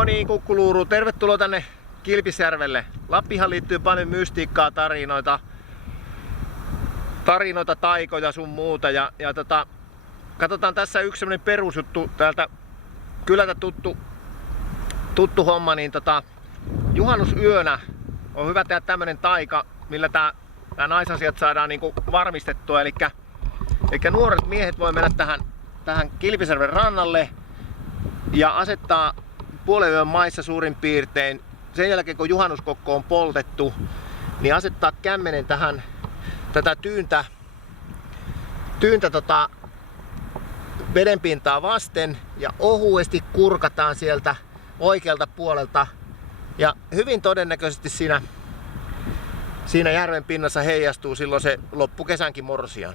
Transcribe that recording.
No niin, kukkuluuru, tervetuloa tänne Kilpisjärvelle. Lappihan liittyy paljon mystiikkaa, tarinoita, taikoja sun muuta. Katsotaan tässä yksi semmonen perusjuttu täältä kylältä tuttu homma, niin juhannusyönä on hyvä tehdä tämmönen taika, millä tää naisasiat saadaan niinku varmistettua. Eli nuoret miehet voi mennä tähän Kilpisjärven rannalle ja asettaa puolen yön maissa suurin piirtein. Sen jälkeen kun juhannuskokko on poltettu, niin asettaa kämmenen tähän tätä tyyntä vedenpintaa vasten ja ohuesti kurkataan sieltä oikealta puolelta. Ja hyvin todennäköisesti siinä järven pinnassa heijastuu silloin se loppukesänkin morsian.